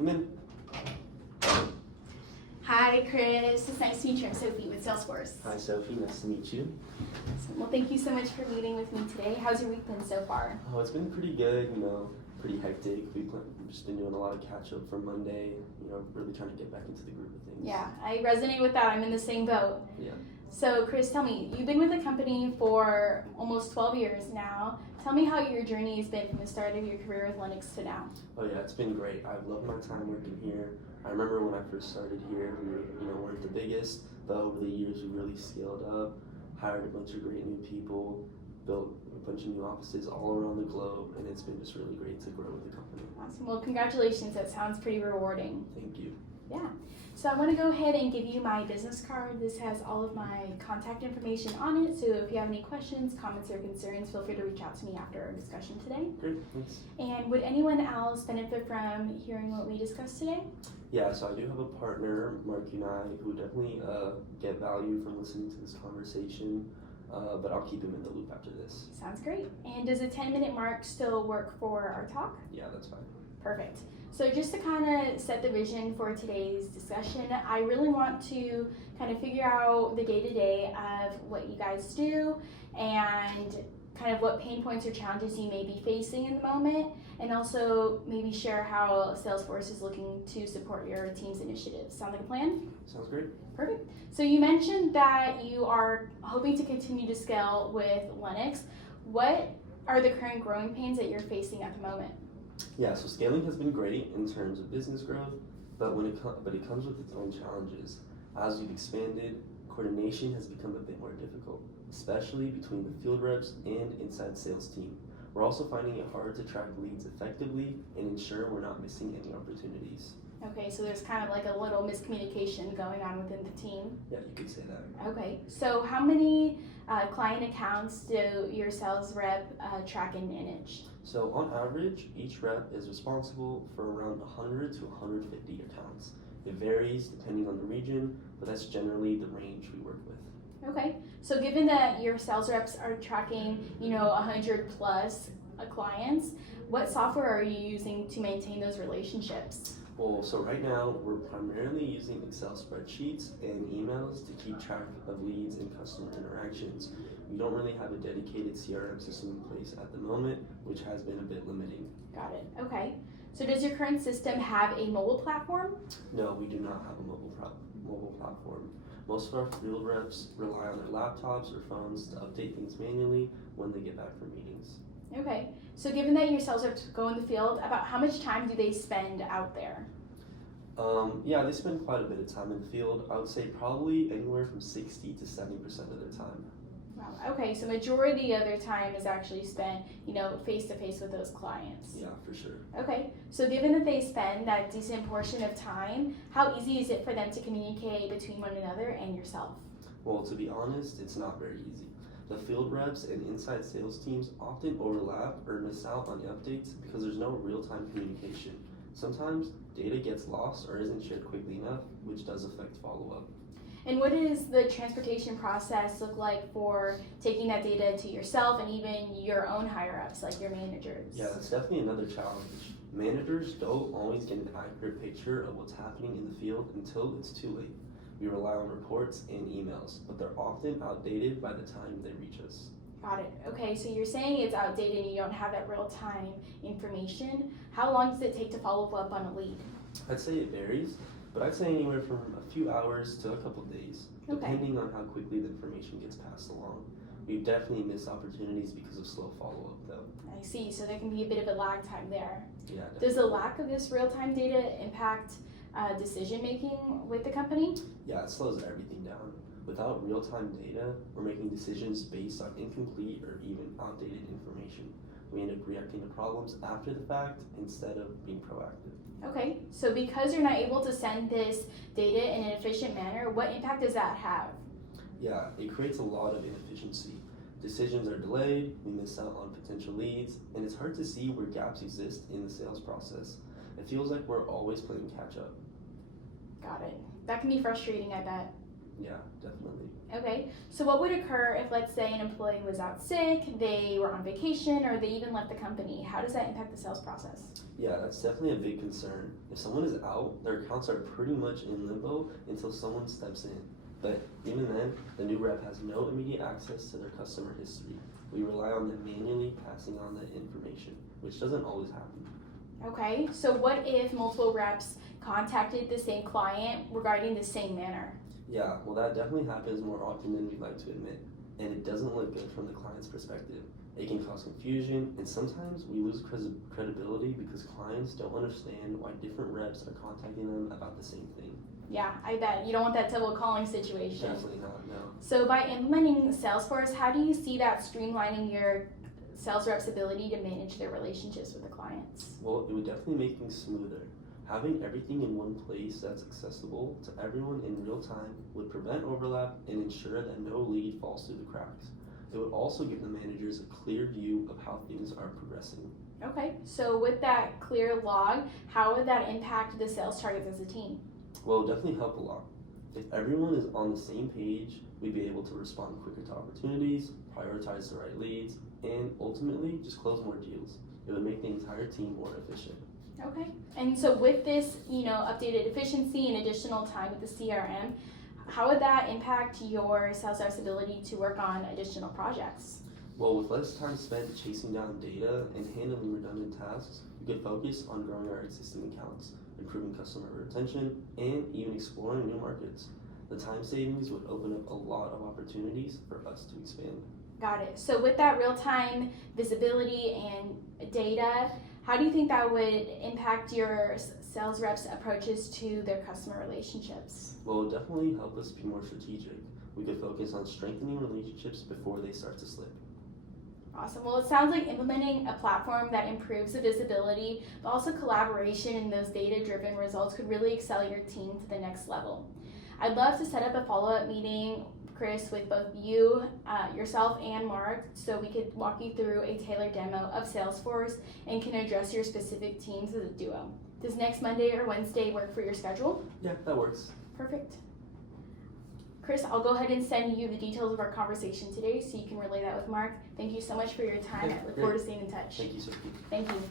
Come in. Hi, Chris. It's nice to meet you. I'm Sophie with Salesforce. Hi, Sophie. Nice to meet you. Well, thank you so much for meeting with me today. How's your week been so far? Oh, it's been pretty good. Pretty hectic. We've just been doing a lot of catch up from Monday. Really trying to get back into the groove of things. Yeah, I resonate with that. I'm in the same boat. Yeah. So, Chris, tell me, you've been with the company for almost 12 years now. Tell me how your journey has been from the start of your career with Linux to now. Oh yeah, it's been great. I've loved my time working here. I remember when I first started here, we weren't the biggest, but over the years we really scaled up, hired a bunch of great new people, built a bunch of new offices all around the globe, and it's been just really great to grow with the company. Awesome. Well, congratulations. That sounds pretty rewarding. Thank you. Yeah. So I want to go ahead and give you my business card. This has all of my contact information on it. So if you have any questions, comments, or concerns, feel free to reach out to me after our discussion today. Great, thanks. And would anyone else benefit from hearing what we discussed today? Yeah, so I do have a partner, Mark and I, who definitely get value from listening to this conversation, but I'll keep him in the loop after this. Sounds great. And does a 10-minute mark still work for our talk? Yeah, that's fine. Perfect. So just to kind of set the vision for today's discussion, I really want to kind of figure out the day-to-day of what you guys do and kind of what pain points or challenges you may be facing in the moment, and also maybe share how Salesforce is looking to support your team's initiatives. Sound like a plan? Sounds great. Perfect. So you mentioned that you are hoping to continue to scale with Linux. What are the current growing pains that you're facing at the moment? Yeah, so scaling has been great in terms of business growth, but it comes with its own challenges. As we've expanded, coordination has become a bit more difficult, especially between the field reps and inside sales team. We're also finding it hard to track leads effectively and ensure we're not missing any opportunities. Okay, so there's kind of like a little miscommunication going on within the team. Yeah, you could say that. Okay, so how many client accounts do your sales rep track and manage? So on average, each rep is responsible for around 100 to 150 accounts. It varies depending on the region, but that's generally the range we work with. Okay, so given that your sales reps are tracking, 100 plus clients, what software are you using to maintain those relationships? Well, so right now we're primarily using Excel spreadsheets and emails to keep track of leads and customer interactions. We don't really have a dedicated CRM system in place at the moment, which has been a bit limiting. Got it. Okay. So does your current system have a mobile platform? No, we do not have a mobile platform. Most of our field reps rely on their laptops or phones to update things manually when they get back from meetings. Okay. So given that your sales reps go in the field, about how much time do they spend out there? Yeah, they spend quite a bit of time in the field. I would say probably anywhere from 60 to 70% of their time. Wow. Okay, so majority of their time is actually spent, face to face with those clients. Yeah, for sure. Okay, so given that they spend that decent portion of time, how easy is it for them to communicate between one another and yourself? Well, to be honest, it's not very easy. The field reps and inside sales teams often overlap or miss out on updates because there's no real-time communication. Sometimes data gets lost or isn't shared quickly enough, which does affect follow-up. And what does the transportation process look like for taking that data to yourself and even your own higher-ups, like your managers? Yeah, that's definitely another challenge. Managers don't always get an accurate picture of what's happening in the field until it's too late. We rely on reports and emails, but they're often outdated by the time they reach us. Got it. Okay, so you're saying it's outdated and you don't have that real-time information. How long does it take to follow up on a lead? I'd say it varies, but I'd say anywhere from a few hours to a couple days, depending on how quickly the information gets passed along. We've definitely missed opportunities because of slow follow-up, though. I see, so there can be a bit of a lag time there. Yeah, definitely. Does the lack of this real-time data impact decision-making with the company? Yeah, it slows everything down. Without real-time data, we're making decisions based on incomplete or even outdated information. We end up reacting to problems after the fact instead of being proactive. Okay, so because you're not able to send this data in an efficient manner, what impact does that have? Yeah, it creates a lot of inefficiency. Decisions are delayed, we miss out on potential leads, and it's hard to see where gaps exist in the sales process. It feels like we're always playing catch up. Got it. That can be frustrating, I bet. Yeah, definitely. Okay, so what would occur if, let's say, an employee was out sick, they were on vacation, or they even left the company? How does that impact the sales process? Yeah, that's definitely a big concern. If someone is out, their accounts are pretty much in limbo until someone steps in. But even then, the new rep has no immediate access to their customer history. We rely on them manually passing on the information, which doesn't always happen. Okay, so what if multiple reps contacted the same client regarding the same manner? Yeah, well, that definitely happens more often than we'd like to admit, and it doesn't look good from the client's perspective. It can cause confusion, and sometimes we lose credibility because clients don't understand why different reps are contacting them about the same thing. Yeah, I bet. You don't want that double calling situation. Definitely not, no. So by implementing Salesforce, how do you see that streamlining your sales reps' ability to manage their relationships with the clients? Well, it would definitely make things smoother. Having everything in one place that's accessible to everyone in real time would prevent overlap and ensure that no lead falls through the cracks. It would also give the managers a clear view of how things are progressing. Okay, so with that clear log, how would that impact the sales targets as a team? Well, it would definitely help a lot. If everyone is on the same page, we'd be able to respond quicker to opportunities, prioritize the right leads, and ultimately just close more deals. It would make the entire team more efficient. Okay, and so with this, updated efficiency and additional time with the CRM, how would that impact your sales reps' ability to work on additional projects? Well, with less time spent chasing down data and handling redundant tasks, we could focus on growing our existing accounts, improving customer retention, and even exploring new markets. The time savings would open up a lot of opportunities for us to expand. Got it. So with that real-time visibility and data, how do you think that would impact your sales reps' approaches to their customer relationships? Well, it would definitely help us be more strategic. We could focus on strengthening relationships before they start to slip. Awesome. Well, it sounds like implementing a platform that improves the visibility, but also collaboration and those data-driven results could really excel your team to the next level. I'd love to set up a follow-up meeting, Chris, with both you, yourself, and Mark, so we could walk you through a tailored demo of Salesforce and can address your specific teams as a duo. Does next Monday or Wednesday work for your schedule? Yeah, that works. Perfect. Chris, I'll go ahead and send you the details of our conversation today so you can relay that with Mark. Thank you so much for your time. Yeah, I look great. forward to staying in touch. Thank you, Sophia. Thank you.